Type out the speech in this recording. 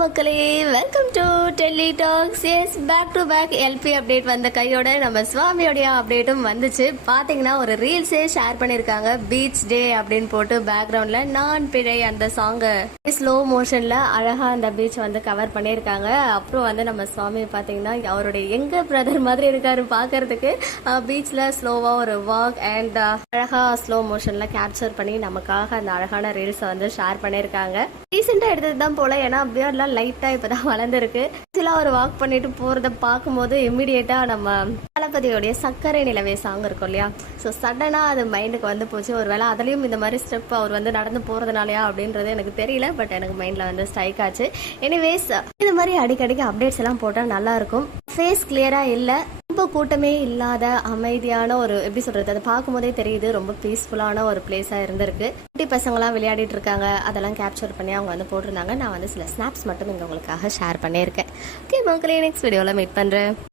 மக்களே, welcome to Delhi talks. Yes, back to back LP update வந்த கையோட நம்ம சுவாமியோடைய அப்டேட்டும் வந்துச்சு. பாத்தீங்கன்னா ஒரு ரீல்ஸே ஷேர் பண்ணிருக்காங்க. பீச் டே அப்படின்னு போட்டு பேக்ரவுண்ட்ல நான் பிழை அந்த சாங் ஸ்லோ மோஷன்ல அழகா அந்த பீச் வந்து கவர் பண்ணிருக்காங்க. அப்புறம் வந்து நம்ம சுவாமி பாத்தீங்கன்னா அவருடைய எங்க பிரதர் மாதிரி இருக்காரு பாக்குறதுக்கு. பீச்ல ஸ்லோவா ஒரு வாக் அண்ட் அழகா ஸ்லோ மோஷன்ல கேப்சர் பண்ணி நமக்காக அந்த அழகான ரீல்ஸை வந்து ஷேர் பண்ணிருக்காங்க. ரீசெண்டா எடுத்தது தான் போல, ஏன்னா பியர்ட்லாம் லைட்டா இப்பதான் வளர்ந்துருக்கு. சில ஒரு வாக் பண்ணிட்டு போறத பார்க்கும்போது இம்மிடியேட்டா நம்ம தளபதியோடைய சக்கரை நிலவே சாங் இருக்கும் இல்லையா, ஸோ சடனா அது மைண்டுக்கு வந்து போச்சு. ஒருவேளை அதுலயும் இந்த மாதிரி ஸ்டெப் அவர் வந்து நடந்து போறதுனாலயா அப்படின்றது எனக்கு தெரியல, பட் எனக்கு மைண்ட்ல வந்து ஸ்ட்ரைக் ஆச்சு. எனிவேஸ், இது மாதிரி அடிக்கடிக்கு அப்டேட்ஸ் எல்லாம் போட்டா நல்லா இருக்கும். ஃபேஸ் கிளியரா இல்ல, ரொம்ப கூட்டமே இல்லாத அமைதியான ஒரு, எப்படி சொல்றது, அதை பார்க்கும் போதே தெரியுது ரொம்ப பீஸ்ஃபுல்லான ஒரு பிளேஸா இருந்திருக்கு. குட்டி பசங்களாம் விளையாடிட்டு இருக்காங்க, அதெல்லாம் கேப்சர் பண்ணி அவங்க வந்து போட்டிருந்தாங்க. நான் வந்து சில ஸ்னாப்ஸ் மட்டும் இங்க உங்களுக்காக ஷேர் பண்ணியிருக்கேன். ஓகே மக்களே, நெக்ஸ்ட் வீடியோல மீட் பண்றேன்.